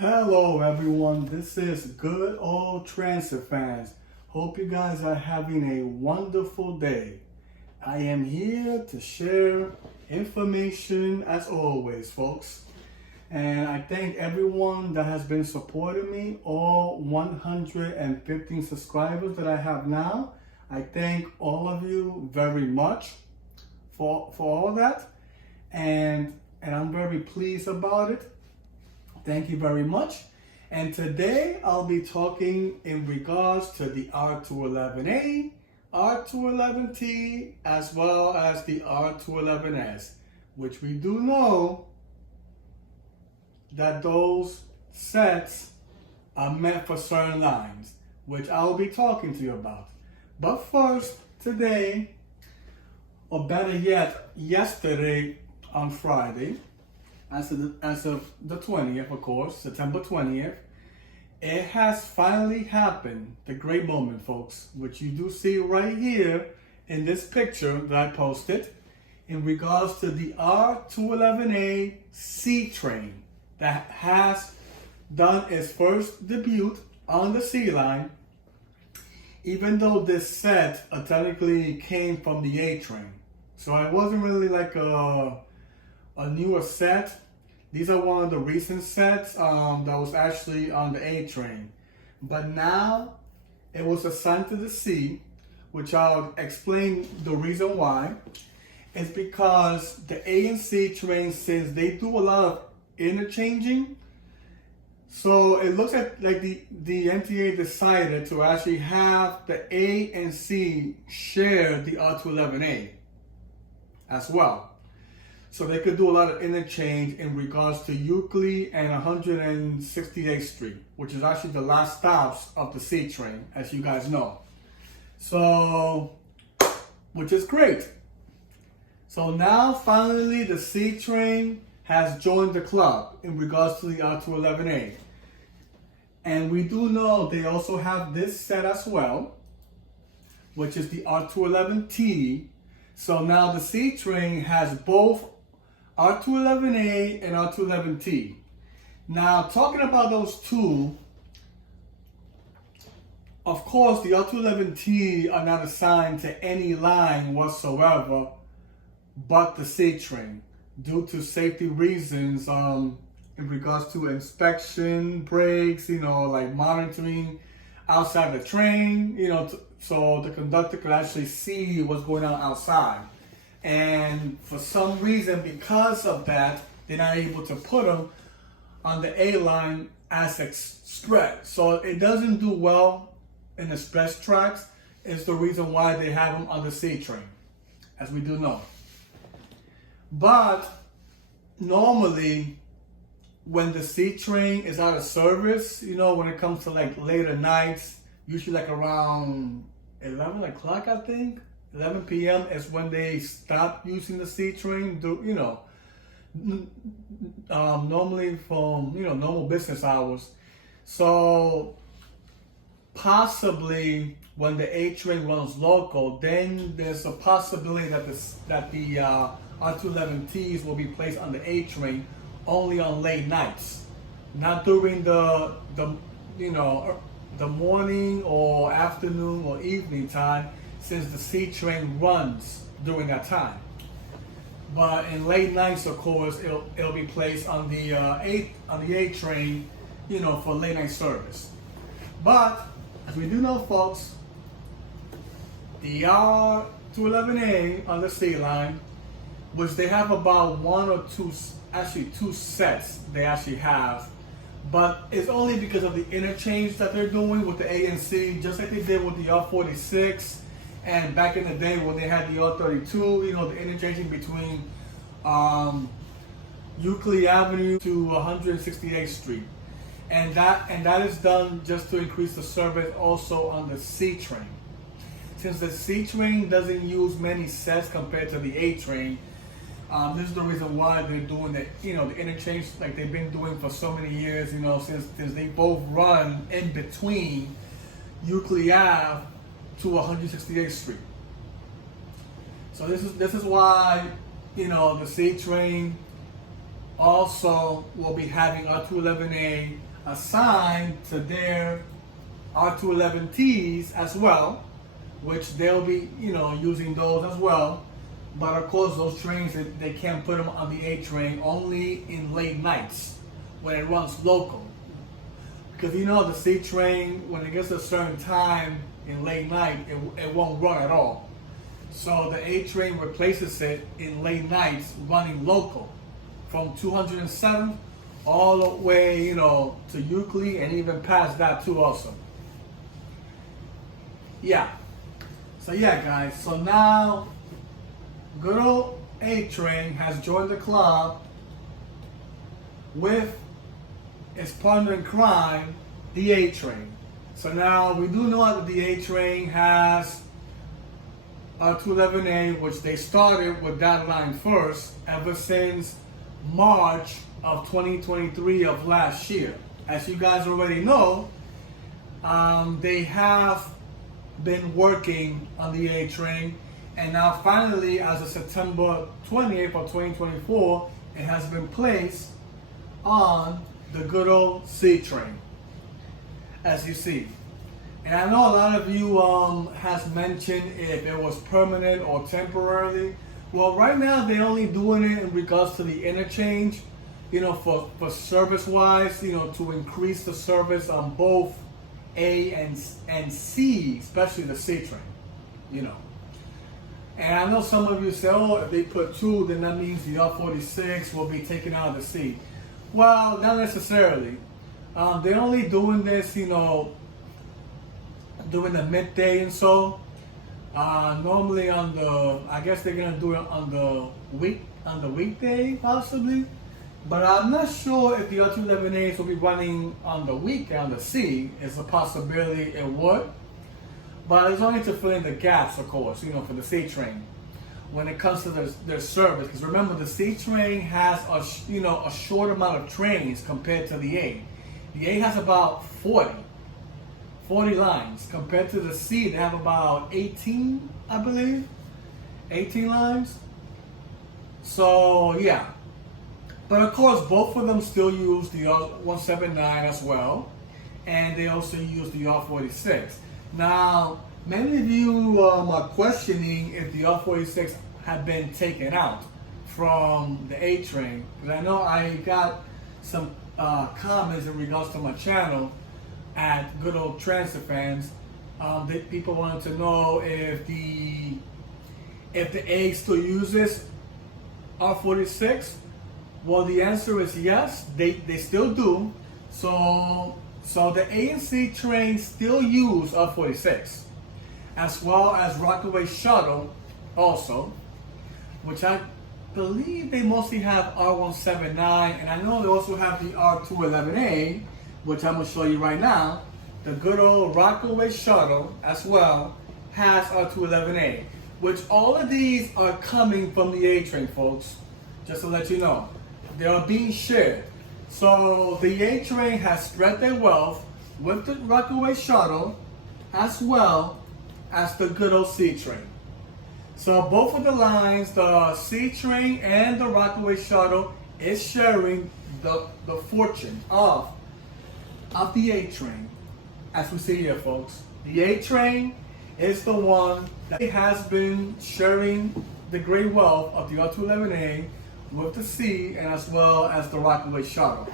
Hello everyone, this is Good Old Transit Fans. Hope you guys are having a wonderful day. I am here to share information as always, folks. And I thank everyone that has been supporting me, all 115 subscribers that I have now. I thank all of you very much for all that. And I'm very pleased about it. Thank you very much. And today I'll be talking in regards to the R211A, R211T, as well as the R211s, which we do know that those sets are meant for certain lines, which I'll be talking to you about. But first, today, or better yet, yesterday on Friday, as of the 20th, of course, September 20th, it has finally happened, the great moment, folks, which you do see right here in this picture that I posted in regards to the R211A C train that has done its first debut on the C line, even though this set technically came from the A train. So it wasn't really like a newer set. These are one of the recent sets that was actually on the A train. But now it was assigned to the C, which I'll explain the reason why. It's because the A and C trains, since they do a lot of interchanging, so it looks like the MTA decided to actually have the A and C share the R211A as well. So they could do a lot of interchange in regards to Euclid and 168th Street, which is actually the last stops of the C train, as you guys know. So, which is great. So now finally the C train has joined the club in regards to the R211A. And we do know they also have this set as well, which is the R211T. So now the C train has both R211A and R211T. Now, talking about those two, of course, the R211T are not assigned to any line whatsoever but the C train due to safety reasons in regards to inspection, brakes, like monitoring outside the train, so the conductor could actually see what's going on outside. And for some reason, because of that, they're not able to put them on the A line as express. So it doesn't do well in express tracks. It's the reason why they have them on the C train, as we do know. But normally, when the C train is out of service, when it comes to like later nights, usually like around 11 o'clock, I think. 11 p.m. is when they stop using the C train, normally from, normal business hours. So possibly when the A train runs local, then there's a possibility that the R211Ts will be placed on the A train only on late nights, not during the morning or afternoon or evening time, since the C train runs during that time. But in late nights, of course, it'll be placed on the A train, for late night service. But as we do know, folks, the R211A on the C line, which they have about two sets they actually have, but it's only because of the interchange that they're doing with the A and C, just like they did with the R46. And back in the day when they had the R32, the interchanging between Euclid Avenue to 168th Street. And that is done just to increase the service also on the C train. Since the C train doesn't use many sets compared to the A train, this is the reason why they're doing the interchange like they've been doing for so many years, since they both run in between Euclid Ave to 168th Street. So this is why the C train also will be having R211A assigned to their R211Ts as well, which they'll be, using those as well. But of course, those trains, they can't put them on the A train, only in late nights when it runs local. Because the C train, when it gets to a certain time in late night, it won't run at all. So the A train replaces it in late nights running local from 207 all the way, to Euclid and even past that too also. Yeah. So yeah, guys. So now, good old A train has joined the club with its partner in crime, the A train. So now we do know that the A train has R211A, which they started with that line first ever since March of 2023 of last year. As you guys already know, they have been working on the A train, and now finally, as of September 28th of 2024, it has been placed on the good old C train, as you see. And I know a lot of you has mentioned if it was permanent or temporarily. Well, right now they're only doing it in regards to the interchange, for service wise, to increase the service on both A and C, especially the C train, And I know some of you say, oh, if they put 2, then that means the R46 will be taken out of the C. Well, not necessarily. They're only doing this, during the midday and so. Normally I guess they're gonna do it on the weekday possibly. But I'm not sure if the R211As will be running on the weekend on the C. It's a possibility it would. But it's only to fill in the gaps, of course, for the C train. When it comes to their service, because remember the C train has a short amount of trains compared to the A. The A has about 40 lines compared to the C. They have about 18, I believe, 18 lines. So yeah, but of course both of them still use the R179 as well, and they also use the R46. Now, many of you are questioning if the R46 had been taken out from the A train. Because I know I got some comments in regards to my channel at Good Old Transit Fans. People wanted to know if the A still uses R46. Well, the answer is yes, they still do. So the A and C trains still use R46, as well as Rockaway Shuttle also, which I believe they mostly have R179, and I know they also have the R211A, which I'm going to show you right now. The good old Rockaway Shuttle as well has R211A, which all of these are coming from the A train, folks, just to let you know. They are being shared. So the A train has spread their wealth with the Rockaway Shuttle as well as the good old C train. So both of the lines, the C train and the Rockaway Shuttle, is sharing the fortune of the A train. As we see here, folks, the A train is the one that has been sharing the great wealth of the R211A with the C and as well as the Rockaway Shuttle.